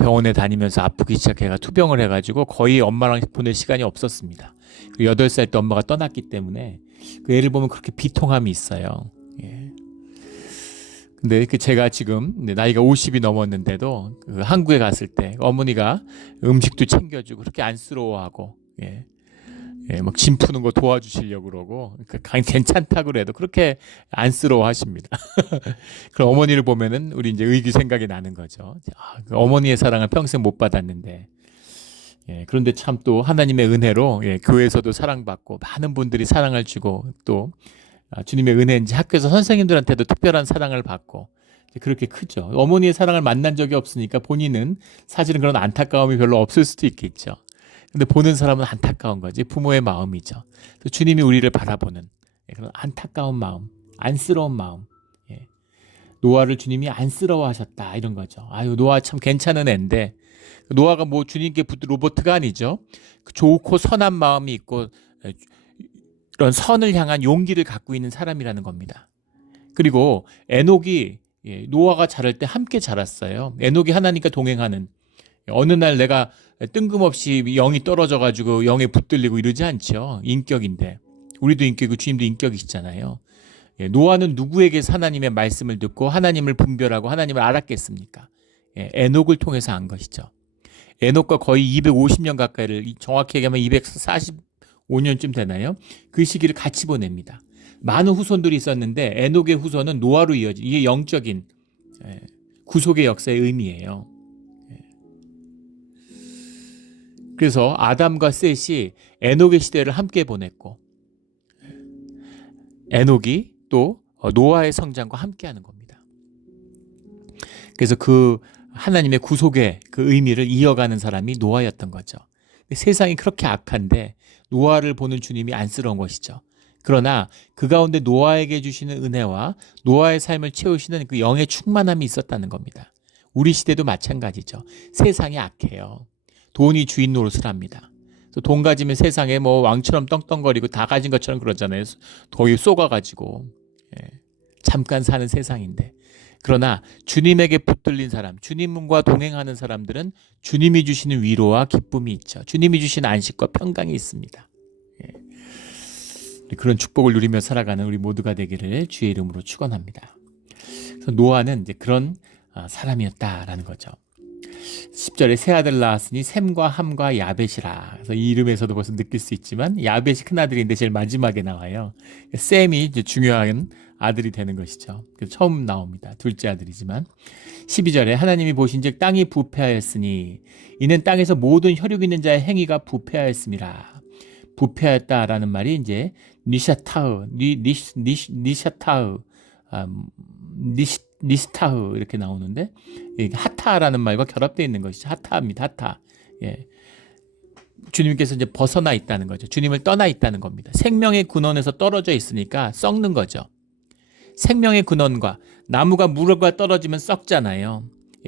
병원에 다니면서 아프기 시작해가 투병을 해가지고 거의 엄마랑 보낼 시간이 없었습니다. 그리고 8살 때 엄마가 떠났기 때문에 그 애를 보면 그렇게 비통함이 있어요. 예. 근데 제가 지금 나이가 50이 넘었는데도 그 한국에 갔을 때 어머니가 음식도 챙겨주고 그렇게 안쓰러워하고, 예, 막 짐 푸는 거 도와주시려고 그러고 괜찮다고 그래도 그렇게 안쓰러워하십니다. 그럼 어머니를 보면은 우리 이제 의기 생각이 나는 거죠. 그 어머니의 사랑을 평생 못 받았는데, 예, 그런데 참 또 하나님의 은혜로, 예, 교회에서도 사랑받고 많은 분들이 사랑을 주고 또 주님의 은혜인지 학교에서 선생님들한테도 특별한 사랑을 받고 그렇게 크죠. 어머니의 사랑을 만난 적이 없으니까 본인은 사실은 그런 안타까움이 별로 없을 수도 있겠죠. 근데 보는 사람은 안타까운 거지. 부모의 마음이죠. 주님이 우리를 바라보는 그런 안타까운 마음, 안쓰러운 마음. 예. 노아를 주님이 안쓰러워하셨다 이런 거죠. 아유, 노아 참 괜찮은 애인데, 노아가 뭐 주님께 로버트가 아니죠. 좋고 선한 마음이 있고 이런 선을 향한 용기를 갖고 있는 사람이라는 겁니다. 그리고 에녹이, 예, 노아가 자랄 때 함께 자랐어요. 에녹이 하나님과 동행하는, 어느 날 내가 뜬금없이 영이 떨어져가지고 영에 붙들리고 이러지 않죠. 인격인데. 우리도 인격이고 주님도 인격이시잖아요. 예, 노아는 누구에게 하나님의 말씀을 듣고 하나님을 분별하고 하나님을 알았겠습니까? 예, 에녹을 통해서 안 것이죠. 에녹과 거의 250년 가까이를, 정확히 얘기하면 245년쯤 되나요? 그 시기를 같이 보냅니다. 많은 후손들이 있었는데 에녹의 후손은 노아로 이어진, 이게 영적인, 예, 구속의 역사의 의미예요. 그래서 아담과 셋이 에녹의 시대를 함께 보냈고, 에녹이 또 노아의 성장과 함께하는 겁니다. 그래서 그 하나님의 구속의 그 의미를 이어가는 사람이 노아였던 거죠. 세상이 그렇게 악한데 노아를 보는 주님이 안쓰러운 것이죠. 그러나 그 가운데 노아에게 주시는 은혜와 노아의 삶을 채우시는 그 영의 충만함이 있었다는 겁니다. 우리 시대도 마찬가지죠. 세상이 악해요. 돈이 주인 노릇을 합니다. 돈 가지면 세상에 뭐 왕처럼 떵떵거리고 다 가진 것처럼 그러잖아요. 거기 쏘가가지고, 예, 잠깐 사는 세상인데, 그러나 주님에게 붙들린 사람, 주님과 동행하는 사람들은 주님이 주시는 위로와 기쁨이 있죠. 주님이 주시는 안식과 평강이 있습니다. 예. 그런 축복을 누리며 살아가는 우리 모두가 되기를 주의 이름으로 축원합니다. 그래서 노아는 이제 그런 사람이었다라는 거죠. 10절에 세 아들 낳았으니 셈과 함과 야벳이라. 그래서 이 이름에서도 벌써 느낄 수 있지만 야벳이 큰 아들인데 제일 마지막에 나와요. 셈이 이제 중요한 아들이 되는 것이죠. 그래서 처음 나옵니다. 둘째 아들이지만 12절에 하나님이 보신즉 땅이 부패하였으니 이는 땅에서 모든 혈육 있는 자의 행위가 부패하였음이라. 부패하였다라는 말이 이제 니샤타흐, 니스타흐 이렇게 나오는데 하타라는 말과 결합되어 있는 것이죠. 하타입니다. 하타. 예. 주님께서 이제 벗어나 있다는 거죠. 주님을 떠나 있다는 겁니다. 생명의 근원에서 떨어져 있으니까 썩는 거죠. 생명의 근원과 나무가 물과 떨어지면 썩잖아요.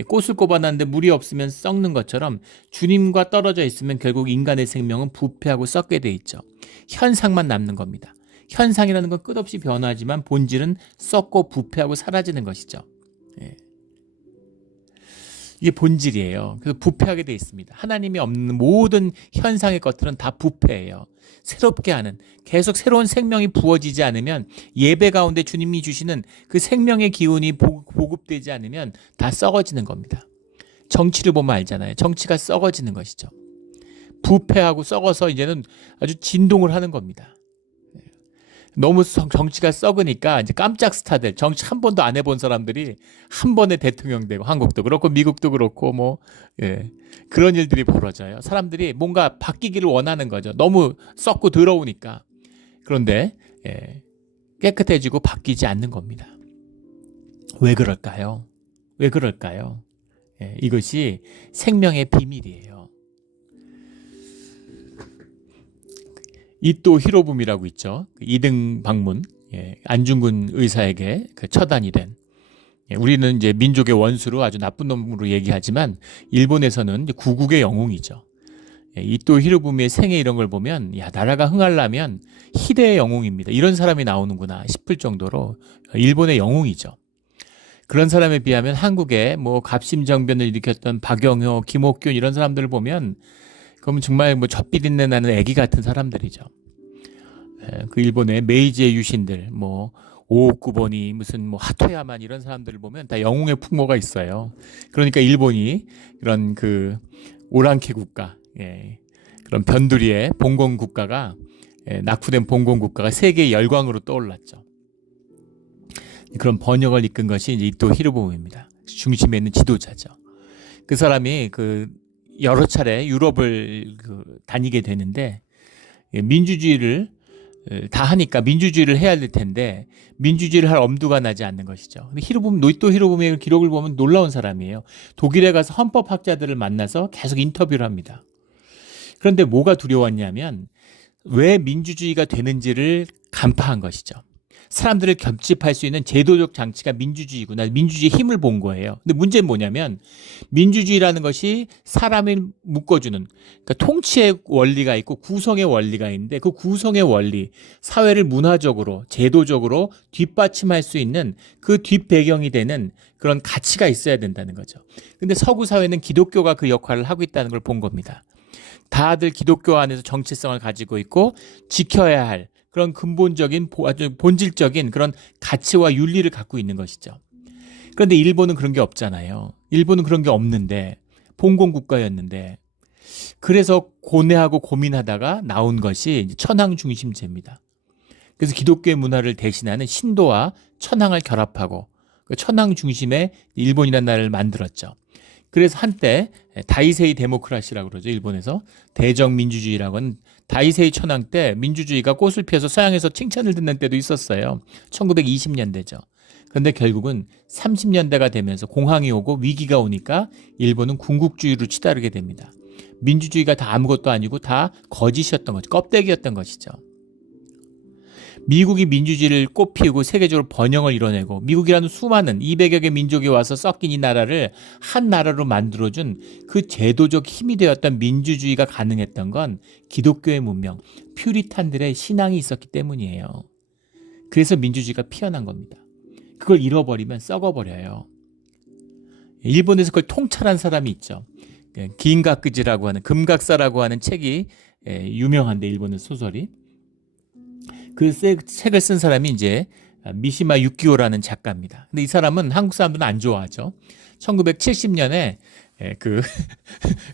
꽃을 꼽아놨는데 물이 없으면 썩는 것처럼 주님과 떨어져 있으면 결국 인간의 생명은 부패하고 썩게 돼 있죠. 현상만 남는 겁니다. 현상이라는 건 끝없이 변하지만 본질은 썩고 부패하고 사라지는 것이죠. 예. 이게 본질이에요. 그래서 부패하게 돼 있습니다. 하나님이 없는 모든 현상의 것들은 다 부패예요. 새롭게 하는, 계속 새로운 생명이 부어지지 않으면, 예배 가운데 주님이 주시는 그 생명의 기운이 보급되지 않으면 다 썩어지는 겁니다. 정치를 보면 알잖아요. 정치가 썩어지는 것이죠. 부패하고 썩어서 이제는 아주 진동을 하는 겁니다. 너무 정치가 썩으니까 이제 깜짝 스타들, 정치 한 번도 안 해본 사람들이 한 번에 대통령 되고, 한국도 그렇고 미국도 그렇고 뭐 그런 일들이 벌어져요. 사람들이 뭔가 바뀌기를 원하는 거죠. 너무 썩고 더러우니까. 그런데 깨끗해지고 바뀌지 않는 겁니다. 왜 그럴까요? 왜 그럴까요? 이것이 생명의 비밀이에요. 이또 히로부미라고 있죠. 2등 방문, 안중근 의사에게 그 처단이 된. 우리는 이제 민족의 원수로 아주 나쁜 놈으로 얘기하지만 일본에서는 이제 구국의 영웅이죠. 이또 히로부미의 생애 이런 걸 보면 야, 나라가 흥하려면 희대의 영웅입니다. 이런 사람이 나오는구나 싶을 정도로 일본의 영웅이죠. 그런 사람에 비하면 한국에 뭐 갑심정변을 일으켰던 박영효, 김옥균 이런 사람들을 보면 그러면 정말 뭐 젖비린내 나는 애기 같은 사람들이죠. 그 일본의 메이지의 유신들, 뭐 오옥구보니 무슨 뭐 하토야만 이런 사람들을 보면 다 영웅의 풍모가 있어요. 그러니까 일본이 그런 그 오랑캐 국가, 그런 변두리의 봉건 국가가 낙후된 봉건 국가가 세계의 열광으로 떠올랐죠. 그런 번영을 이끈 것이 이제 이토 히로부미입니다. 중심에 있는 지도자죠. 그 사람이 그 여러 차례 유럽을 다니게 되는데 민주주의를 다 하니까 민주주의를 해야 될 텐데 민주주의를 할 엄두가 나지 않는 것이죠. 근데 이토 히로부미의 기록을 보면 놀라운 사람이에요. 독일에 가서 헌법학자들을 만나서 계속 인터뷰를 합니다. 그런데 뭐가 두려웠냐면 왜 민주주의가 되는지를 간파한 것이죠. 사람들을 결집할 수 있는 제도적 장치가 민주주의구나. 민주주의의 힘을 본 거예요. 근데 문제는 뭐냐면 민주주의라는 것이 사람을 묶어주는 그러니까 통치의 원리가 있고 구성의 원리가 있는데 그 구성의 원리, 사회를 문화적으로 제도적으로 뒷받침할 수 있는 그 뒷배경이 되는 그런 가치가 있어야 된다는 거죠. 근데 서구 사회는 기독교가 그 역할을 하고 있다는 걸 본 겁니다. 다들 기독교 안에서 정체성을 가지고 있고 지켜야 할 그런 근본적인 아주 본질적인 그런 가치와 윤리를 갖고 있는 것이죠. 그런데 일본은 그런 게 없잖아요. 일본은 그런 게 없는데 봉건 국가였는데 그래서 고뇌하고 고민하다가 나온 것이 천황 중심제입니다. 그래서 기독교의 문화를 대신하는 신도와 천황을 결합하고 그 천황 중심의 일본이라는 나라를 만들었죠. 그래서 한때 다이세이 데모크라시라고 그러죠. 일본에서 대정민주주의라고 하는 다이세이 천황 때 민주주의가 꽃을 피워서 서양에서 칭찬을 듣는 때도 있었어요. 1920년대죠. 그런데 결국은 30년대가 되면서 공황이 오고 위기가 오니까 일본은 군국주의로 치달게 됩니다. 민주주의가 다 아무것도 아니고 다 거짓이었던 거죠. 껍데기였던 것이죠. 미국이 민주주의를 꽃피우고 세계적으로 번영을 이뤄내고 미국이라는 수많은 200여 개 민족이 와서 섞인 이 나라를 한 나라로 만들어준 그 제도적 힘이 되었던 민주주의가 가능했던 건 기독교의 문명, 퓨리탄들의 신앙이 있었기 때문이에요. 그래서 민주주의가 피어난 겁니다. 그걸 잃어버리면 썩어버려요. 일본에서 그걸 통찰한 사람이 있죠. 기인가끄지라고 하는 금각사라고 하는 책이 유명한데 일본의 소설이. 그 책을 쓴 사람이 이제 미시마 유키오라는 작가입니다. 근데 이 사람은 한국 사람들은 안 좋아하죠. 1970년에 그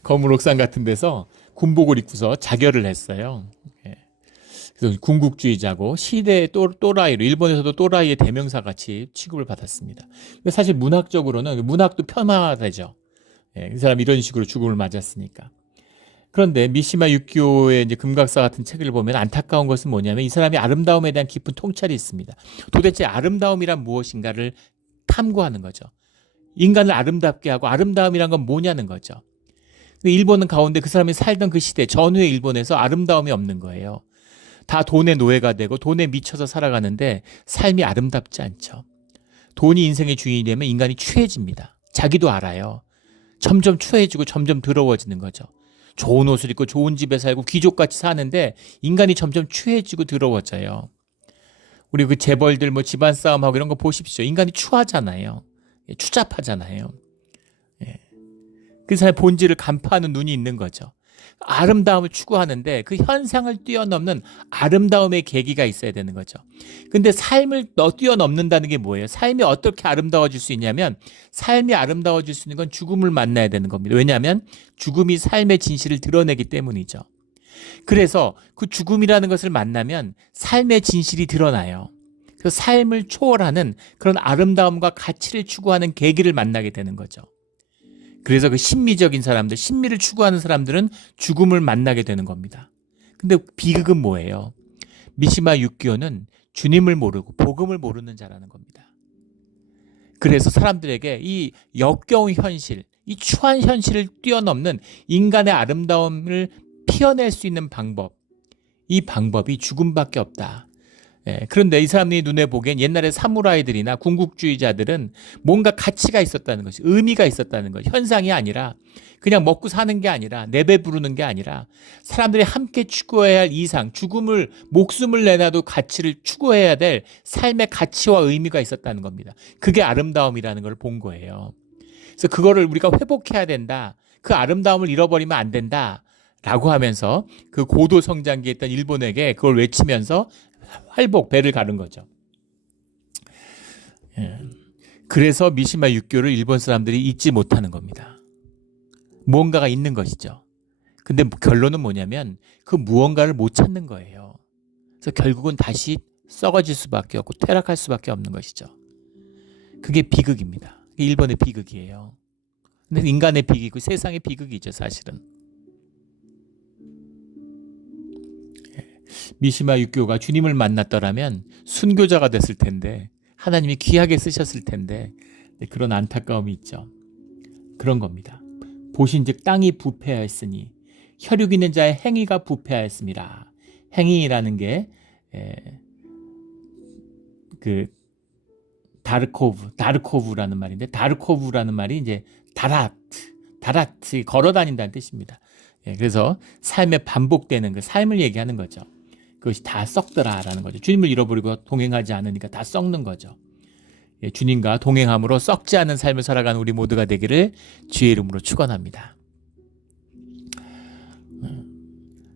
거물옥상 같은 데서 군복을 입고서 자결을 했어요. 그래서 군국주의자고 시대의 또라이로 일본에서도 또라이의 대명사 같이 취급을 받았습니다. 사실 문학적으로는 문학도 폄하되죠. 이 사람이 이런 식으로 죽음을 맞았으니까. 그런데 미시마 유키오의 이제 금각사 같은 책을 보면 안타까운 것은 뭐냐면 이 사람이 아름다움에 대한 깊은 통찰이 있습니다. 도대체 아름다움이란 무엇인가를 탐구하는 거죠. 인간을 아름답게 하고 아름다움이란 건 뭐냐는 거죠. 일본은 가운데 그 사람이 살던 그 시대 전후의 일본에서 아름다움이 없는 거예요. 다 돈의 노예가 되고 돈에 미쳐서 살아가는데 삶이 아름답지 않죠. 돈이 인생의 주인이 되면 인간이 추해집니다. 자기도 알아요. 점점 추해지고 점점 더러워지는 거죠. 좋은 옷을 입고 좋은 집에 살고 귀족같이 사는데 인간이 점점 추해지고 더러워져요. 우리 그 재벌들 뭐 집안 싸움하고 이런 거 보십시오. 인간이 추하잖아요. 추잡하잖아요. 그 사람의 본질을 간파하는 눈이 있는 거죠. 아름다움을 추구하는데 그 현상을 뛰어넘는 아름다움의 계기가 있어야 되는 거죠. 근데 삶을 뛰어넘는다는 게 뭐예요? 삶이 어떻게 아름다워질 수 있냐면 삶이 아름다워질 수 있는 건 죽음을 만나야 되는 겁니다. 왜냐하면 죽음이 삶의 진실을 드러내기 때문이죠. 그래서 그 죽음이라는 것을 만나면 삶의 진실이 드러나요. 그 삶을 초월하는 그런 아름다움과 가치를 추구하는 계기를 만나게 되는 거죠. 그래서 그 신미적인 사람들, 신미를 추구하는 사람들은 죽음을 만나게 되는 겁니다. 근데 비극은 뭐예요? 미시마 육교는 주님을 모르고 복음을 모르는 자라는 겁니다. 그래서 사람들에게 이 역겨운 현실, 이 추한 현실을 뛰어넘는 인간의 아름다움을 피어낼 수 있는 방법, 이 방법이 죽음밖에 없다. 그런데 이 사람들이 눈에 보기엔 옛날에 사무라이들이나 궁극주의자들은 뭔가 가치가 있었다는 것이, 의미가 있었다는 것, 현상이 아니라 그냥 먹고 사는 게 아니라, 내배 부르는 게 아니라 사람들이 함께 추구해야 할 이상, 죽음을, 목숨을 내놔도 가치를 추구해야 될 삶의 가치와 의미가 있었다는 겁니다. 그게 아름다움이라는 걸 본 거예요. 그래서 그거를 우리가 회복해야 된다. 그 아름다움을 잃어버리면 안 된다. 라고 하면서 그 고도 성장기에 있던 일본에게 그걸 외치면서 활복, 배를 가른 거죠. 그래서 미시마 육교를 일본 사람들이 잊지 못하는 겁니다. 무언가가 있는 것이죠. 근데 결론은 뭐냐면 그 무언가를 못 찾는 거예요. 그래서 결국은 다시 썩어질 수밖에 없고 퇴락할 수밖에 없는 것이죠. 그게 비극입니다. 그게 일본의 비극이에요. 근데 인간의 비극이고 세상의 비극이죠, 사실은. 미시마 육교가 주님을 만났더라면 순교자가 됐을 텐데, 하나님이 귀하게 쓰셨을 텐데, 그런 안타까움이 있죠. 그런 겁니다. 보신즉 땅이 부패하였으니 혈육 있는 자의 행위가 부패하였습니다. 행위라는 게 그 다르코브라는 말인데, 다르코브라는 말이 이제 다라트 걸어 다닌다는 뜻입니다. 그래서 삶에 반복되는 그 삶을 얘기하는 거죠. 그것이 다 썩더라라는 거죠. 주님을 잃어버리고 동행하지 않으니까 다 썩는 거죠. 주님과 동행함으로 썩지 않은 삶을 살아가는 우리 모두가 되기를 주의 이름으로 축원합니다.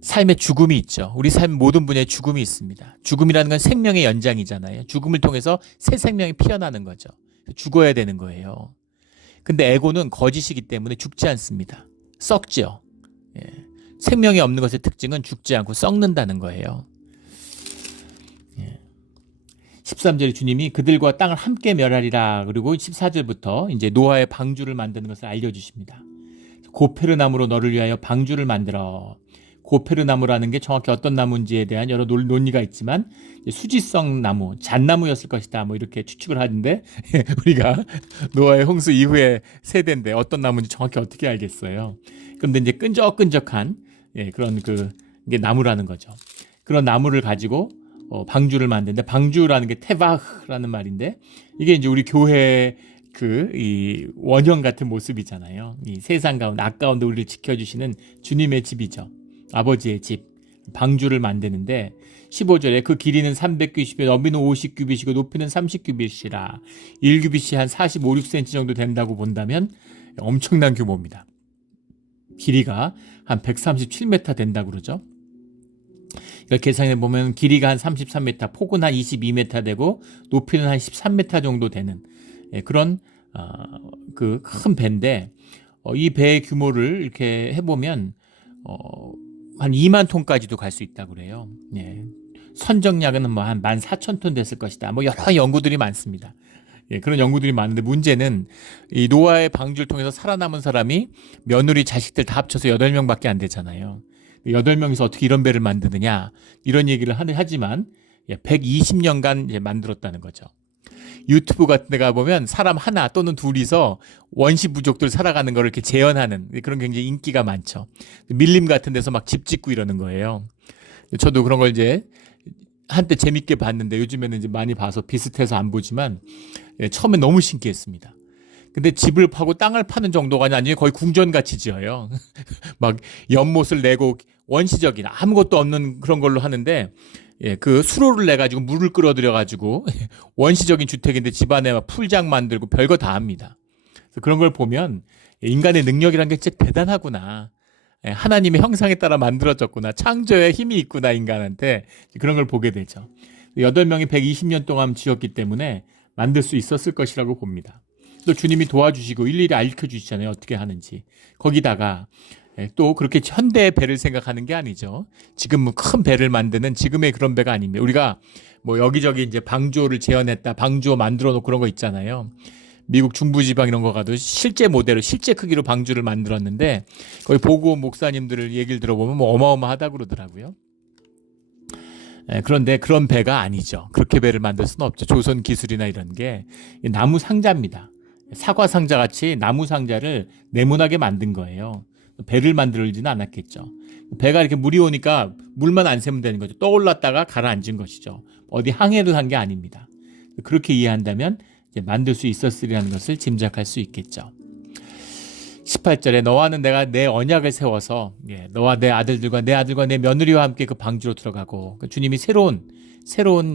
삶에 죽음이 있죠. 우리 삶 모든 분야에 죽음이 있습니다. 죽음이라는 건 생명의 연장이잖아요. 죽음을 통해서 새 생명이 피어나는 거죠. 죽어야 되는 거예요. 근데 에고는 거짓이기 때문에 죽지 않습니다. 썩죠. 생명이 없는 것의 특징은 죽지 않고 썩는다는 거예요. 13절에 주님이 그들과 땅을 함께 멸하리라. 그리고 14절부터 이제 노아의 방주를 만드는 것을 알려주십니다. 고페르나무로 너를 위하여 방주를 만들어. 고페르나무라는 게 정확히 어떤 나무인지에 대한 여러 논의가 있지만 수지성 나무, 잣나무였을 것이다. 뭐 이렇게 추측을 하는데 우리가 노아의 홍수 이후의 세대인데 어떤 나무인지 정확히 어떻게 알겠어요. 그런데 이제 끈적끈적한 그런 이게 나무라는 거죠. 그런 나무를 가지고 방주를 만드는데, 방주라는 게 테바흐라는 말인데, 이게 이제 우리 교회 이 원형 같은 모습이잖아요. 이 세상 가운데, 악 가운데 우리를 지켜주시는 주님의 집이죠. 아버지의 집. 방주를 만드는데, 15절에 그 길이는 300규빗, 너비는 50규빗이고 높이는 30규빗이라. 1규빗이 한 45, 6cm 정도 된다고 본다면 엄청난 규모입니다. 길이가 한 137m 된다고 그러죠. 이걸 계산해 보면 길이가 한 33m, 폭은 한 22m 되고 높이는 한 13m 정도 되는 그런 그 큰 배인데, 이 배의 규모를 이렇게 해보면 한 2만 톤까지도 갈 수 있다고 그래요. 선정량은 뭐 한 14,000톤 됐을 것이다. 뭐 여러 연구들이 많습니다. 그런 연구들이 많은데, 문제는 이 노아의 방주를 통해서 살아남은 사람이 며느리, 자식들 다 합쳐서 8명밖에 안 되잖아요. 8명이서 어떻게 이런 배를 만드느냐, 이런 얘기를 하지만 120년간 만들었다는 거죠. 유튜브 같은 데 가보면 사람 하나 또는 둘이서 원시 부족들 살아가는 걸 이렇게 재현하는 그런 굉장히 인기가 많죠. 밀림 같은 데서 막 집 짓고 이러는 거예요. 저도 그런 걸 이제 한때 재밌게 봤는데 요즘에는 이제 많이 봐서 비슷해서 안 보지만 처음에 너무 신기했습니다. 근데 집을 파고 땅을 파는 정도가 아니라 거의 궁전같이 지어요. 막 연못을 내고 원시적인 아무것도 없는 그런 걸로 하는데, 그 수로를 내가지고 물을 끌어들여가지고 원시적인 주택인데 집안에 막 풀장 만들고 별거 다 합니다. 그래서 그런 걸 보면 인간의 능력이란 게 진짜 대단하구나. 하나님의 형상에 따라 만들어졌구나. 창조의 힘이 있구나, 인간한테. 그런 걸 보게 되죠. 8명이 120년 동안 지었기 때문에 만들 수 있었을 것이라고 봅니다. 또 주님이 도와주시고 일일이 알려주시잖아요. 어떻게 하는지. 거기다가 또 그렇게 현대의 배를 생각하는 게 아니죠. 지금 뭐 큰 배를 만드는 지금의 그런 배가 아닙니다. 우리가 뭐 여기저기 이제 방주호를 재현했다, 방주호 만들어 놓고 그런 거 있잖아요. 미국 중부지방 이런 거 가도 실제 모델로, 실제 크기로 방주를 만들었는데 거기 보고 온 목사님들 얘기를 들어보면 뭐 어마어마하다 그러더라고요. 그런데 그런 배가 아니죠. 그렇게 배를 만들 수는 없죠. 조선 기술이나 이런 게 나무 상자입니다. 사과 상자 같이 나무 상자를 네모나게 만든 거예요. 배를 만들지는 않았겠죠. 배가 이렇게 물이 오니까 물만 안 새면 되는 거죠. 떠올랐다가 가라앉은 것이죠. 어디 항해를 한 게 아닙니다. 그렇게 이해한다면 이제 만들 수 있었으리라는 것을 짐작할 수 있겠죠. 18절에 너와는 내가 내 언약을 세워서 너와 내 아들들과 내 며느리와 함께 그 방주로 들어가고 주님이 새로운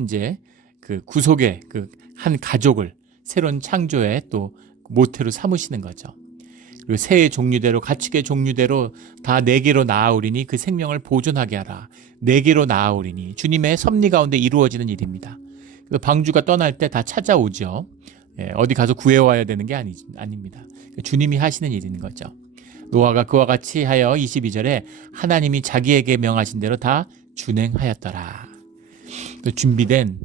이제 그 구속의 그 한 가족을 새로운 창조의 또 모태로 삼으시는 거죠. 그리고 새의 종류대로 가축의 종류대로 다 내게로 나아오리니 그 생명을 보존하게 하라. 내게로 나아오리니 주님의 섭리 가운데 이루어지는 일입니다. 방주가 떠날 때 다 찾아오죠. 어디 가서 구해와야 되는 게 아닙니다. 주님이 하시는 일인 거죠. 노아가 그와 같이 하여 22절에 하나님이 자기에게 명하신 대로 다 준행하였더라.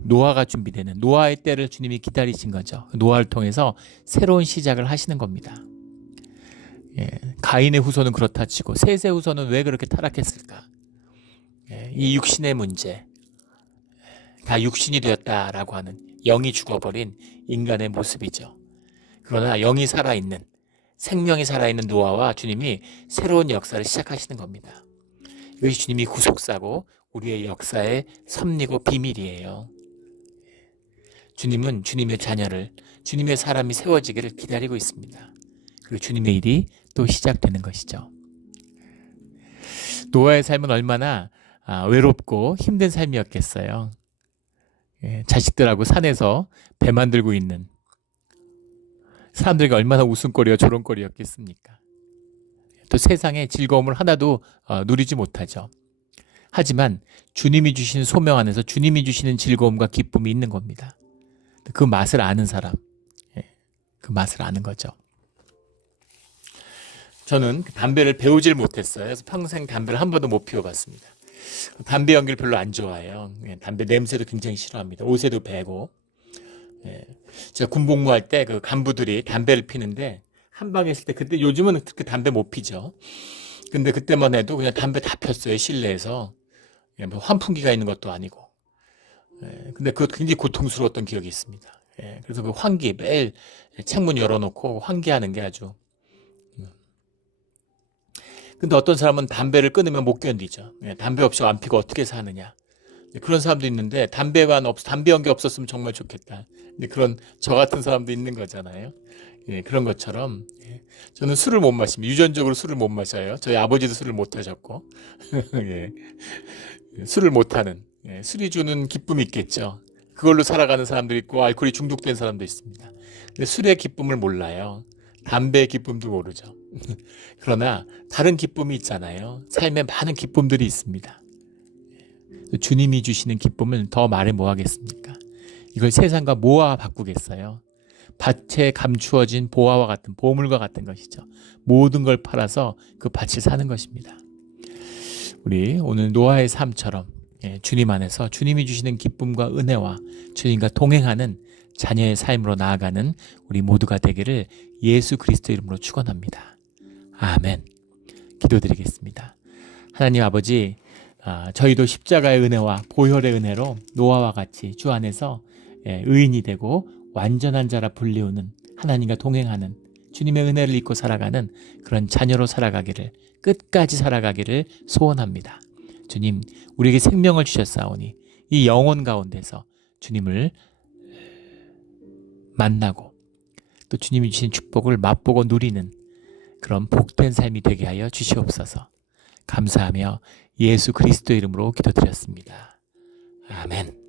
노아가 준비되는 노아의 때를 주님이 기다리신 거죠. 노아를 통해서 새로운 시작을 하시는 겁니다. 가인의 후손은 그렇다 치고 셋의 후손은 왜 그렇게 타락했을까? 이 육신의 문제, 다 육신이 되었다라고 하는 영이 죽어버린 인간의 모습이죠. 그러나 영이 살아있는, 생명이 살아있는 노아와 주님이 새로운 역사를 시작하시는 겁니다. 이것이 주님이 구속사고 우리의 역사의 섭리고 비밀이에요. 주님은 주님의 자녀를, 주님의 사람이 세워지기를 기다리고 있습니다. 그리고 주님의 일이 또 시작되는 것이죠. 노아의 삶은 얼마나 외롭고 힘든 삶이었겠어요. 자식들하고 산에서 배 만들고 있는 사람들과 얼마나 웃음거리와 조롱거리였겠습니까? 또 세상의 즐거움을 하나도 누리지 못하죠. 하지만 주님이 주시는 소명 안에서 주님이 주시는 즐거움과 기쁨이 있는 겁니다. 그 맛을 아는 사람, 그 맛을 아는 거죠. 저는 담배를 배우질 못했어요. 그래서 평생 담배를 한 번도 못 피워봤습니다. 담배 연기를 별로 안 좋아해요. 담배 냄새도 굉장히 싫어합니다. 옷에도 배고. 제가 군복무할 때 그 간부들이 담배를 피는데 한 방에 있을 때 그때 요즘은 그 담배 못 피죠. 근데 그때만 해도 그냥 담배 다 폈어요. 실내에서. 뭐 환풍기가 있는 것도 아니고. 근데 그것도 굉장히 고통스러웠던 기억이 있습니다. 그래서 그 환기 매일 창문 열어놓고 환기하는 게 아주. 근데 어떤 사람은 담배를 끊으면 못 견디죠. 담배 없이 안 피고 어떻게 사느냐. 그런 사람도 있는데 담배 연기 없었으면 정말 좋겠다. 그런 저 같은 사람도 있는 거잖아요. 그런 것처럼 저는 술을 못 마십니다. 유전적으로 술을 못 마셔요. 저희 아버지도 술을 못 하셨고 술을 못하는 술이 주는 기쁨이 있겠죠. 그걸로 살아가는 사람도 있고 알코올이 중독된 사람도 있습니다. 근데 술의 기쁨을 몰라요. 담배의 기쁨도 모르죠. 그러나 다른 기쁨이 있잖아요. 삶에 많은 기쁨들이 있습니다. 주님이 주시는 기쁨을 더 말해 뭐 하겠습니까? 이걸 세상과 뭐와 바꾸겠어요? 밭에 감추어진 보화와 같은 보물과 같은 것이죠. 모든 걸 팔아서 그 밭을 사는 것입니다. 우리 오늘 노아의 삶처럼 주님 안에서 주님이 주시는 기쁨과 은혜와 주님과 동행하는 자녀의 삶으로 나아가는 우리 모두가 되기를 예수 그리스도 이름으로 축원합니다. 아멘. 기도드리겠습니다. 하나님 아버지, 저희도 십자가의 은혜와 보혈의 은혜로 노아와 같이 주 안에서 의인이 되고 완전한 자라 불리우는 하나님과 동행하는 주님의 은혜를 입고 살아가는 그런 자녀로 살아가기를 끝까지 살아가기를 소원합니다. 주님, 우리에게 생명을 주셨사오니 이 영혼 가운데서 주님을 만나고 또 주님이 주신 축복을 맛보고 누리는 그런 복된 삶이 되게 하여 주시옵소서. 감사하며 예수 그리스도 이름으로 기도드렸습니다. 아멘.